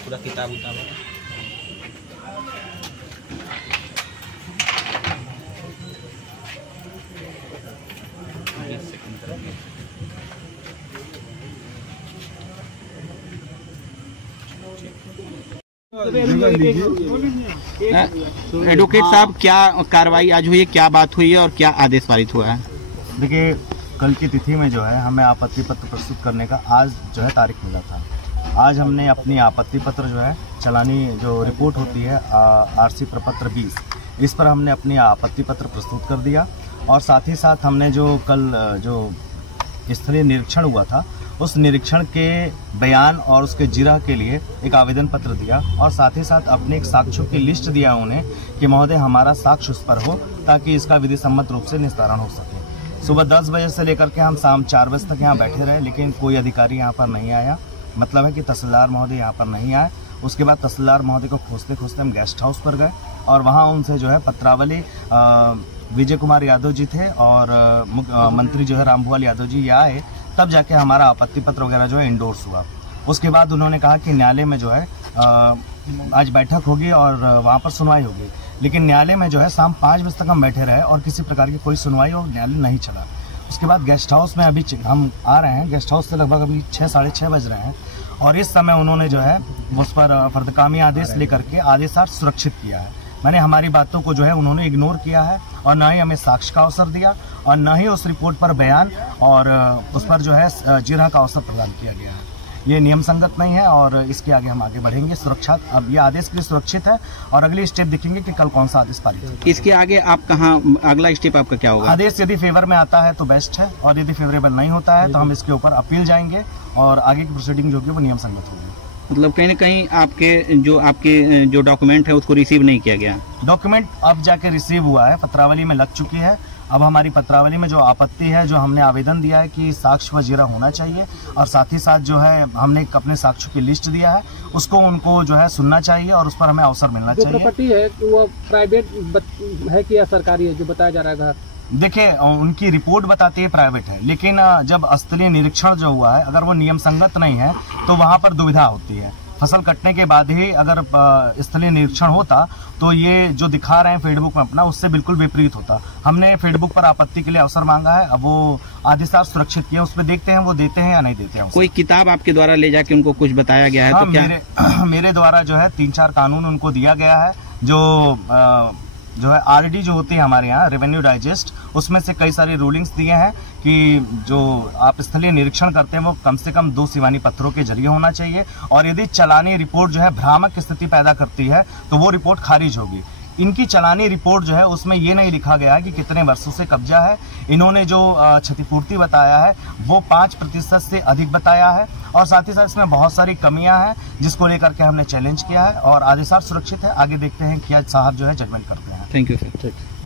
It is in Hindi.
पूरा किताब उताब एडवोकेट साहब, क्या कार्रवाई आज हुई है, क्या बात हुई है और क्या आदेश पारित हुआ है? देखिए, कल की तिथि में जो है हमें आपत्ति पत्र प्रस्तुत करने का आज जो है तारीख मिला था। आज हमने अपनी आपत्ति पत्र जो है चलानी जो रिपोर्ट होती है आरसी प्रपत्र 20, इस पर हमने अपनी आपत्ति पत्र प्रस्तुत कर दिया। और साथ ही साथ हमने जो कल जो स्थलीय निरीक्षण हुआ था उस निरीक्षण के बयान और उसके जिरह के लिए एक आवेदन पत्र दिया और साथ ही साथ अपने एक साक्ष्यों की लिस्ट दिया उन्हें कि महोदय हमारा साक्ष्य उस पर हो ताकि इसका विधि सम्मत रूप से निस्तारण हो सके। सुबह 10 बजे से लेकर के हम शाम 4 बजे तक यहाँ बैठे रहे, लेकिन कोई अधिकारी यहाँ पर नहीं आया। मतलब है कि तहसीलदार महोदय यहाँ पर नहीं आए। उसके बाद तहसीलदार महोदय को खोजते खोजते हम गेस्ट हाउस पर गए और वहाँ उनसे जो है पत्रावली विजय कुमार यादव जी थे और मंत्री जो है रामभुआल यादव जी ये आए, तब जाके हमारा आपत्ति पत्र वगैरह जो है इंडोर्स हुआ। उसके बाद उन्होंने कहा कि न्यायालय में जो है आज बैठक होगी और वहाँ पर सुनवाई होगी, लेकिन न्यायालय में जो है शाम 5 बजे तक हम बैठे रहे और किसी प्रकार की कोई सुनवाई और न्यायालय नहीं चला। उसके बाद गेस्ट हाउस में अभी हम आ रहे हैं, गेस्ट हाउस से लगभग अभी 6 साढ़े 6 बज रहे हैं और इस समय उन्होंने जो है उस पर फर्दकामी आदेश लेकर के आदेशार्थ सुरक्षित किया है। मैंने हमारी बातों को जो है उन्होंने इग्नोर किया है और न ही हमें साक्ष्य का अवसर दिया और न ही उस रिपोर्ट पर बयान और उस पर जो है जिरह का अवसर प्रदान किया गया है। ये नियम संगत नहीं है और इसके आगे हम आगे बढ़ेंगे। सुरक्षा अब ये आदेश के लिए सुरक्षित है और अगली स्टेप देखेंगे कि कल कौन सा आदेश पारित है। इसके आगे आप कहाँ, अगला स्टेप आपका क्या होगा? आदेश यदि फेवर में आता है तो बेस्ट है और यदि फेवरेबल नहीं होता है तो हम इसके ऊपर अपील जाएंगे और आगे की प्रोसीडिंग जो होगी वो नियम संगत होगी। मतलब कहीं ना कहीं आपके जो डॉक्यूमेंट है उसको रिसीव नहीं किया गया? डॉक्यूमेंट अब जाके रिसीव हुआ है, पत्रावली में लग चुकी है। अब हमारी पत्रावली में जो आपत्ति है, जो हमने आवेदन दिया है कि साक्ष्य व जिरह होना चाहिए और साथ ही साथ जो है हमने अपने साक्ष्यों की लिस्ट दिया है, उसको उनको जो है सुनना चाहिए और उस पर हमें अवसर मिलना चाहिए। जो प्रॉपर्टी है वो प्राइवेट है कि या सरकारी है जो बताया जा रहा है? देखिए, उनकी रिपोर्ट बताती है प्राइवेट है, लेकिन जब स्थलीय निरीक्षण जो हुआ है अगर वो नियम संगत नहीं है तो वहाँ पर दुविधा होती है। फसल कटने के बाद ही अगर स्थलीय निरीक्षण होता तो ये जो दिखा रहे हैं फेसबुक में अपना, उससे बिल्कुल विपरीत होता। हमने फेसबुक पर आपत्ति के लिए अवसर मांगा है, अब वो आदेशार्थ सुरक्षित किया, उस पर देखते हैं वो देते हैं या नहीं देते हैं। कोई किताब आपके द्वारा ले जाके उनको कुछ बताया गया है? हाँ, तो क्या मेरे द्वारा जो है 3-4 कानून उनको दिया गया है, जो है आरडी जो होती है हमारे यहाँ रेवेन्यू डाइजेस्ट, उसमें से कई सारी रूलिंग्स दिए हैं कि जो आप स्थलीय निरीक्षण करते हैं वो कम से कम 2 सीमानी पत्रों के जरिए होना चाहिए और यदि चलानी रिपोर्ट जो है भ्रामक स्थिति पैदा करती है तो वो रिपोर्ट खारिज होगी। इनकी चलानी रिपोर्ट जो है उसमें ये नहीं लिखा गया है कि कितने वर्षों से कब्जा है। इन्होंने जो क्षतिपूर्ति बताया है वो 5% से अधिक बताया है और साथ ही साथ इसमें बहुत सारी कमियां हैं जिसको लेकर के हमने चैलेंज किया है और आदेशार्थ सुरक्षित है। आगे देखते हैं क्या साहब जो है जजमेंट करते हैं। Thank you sir.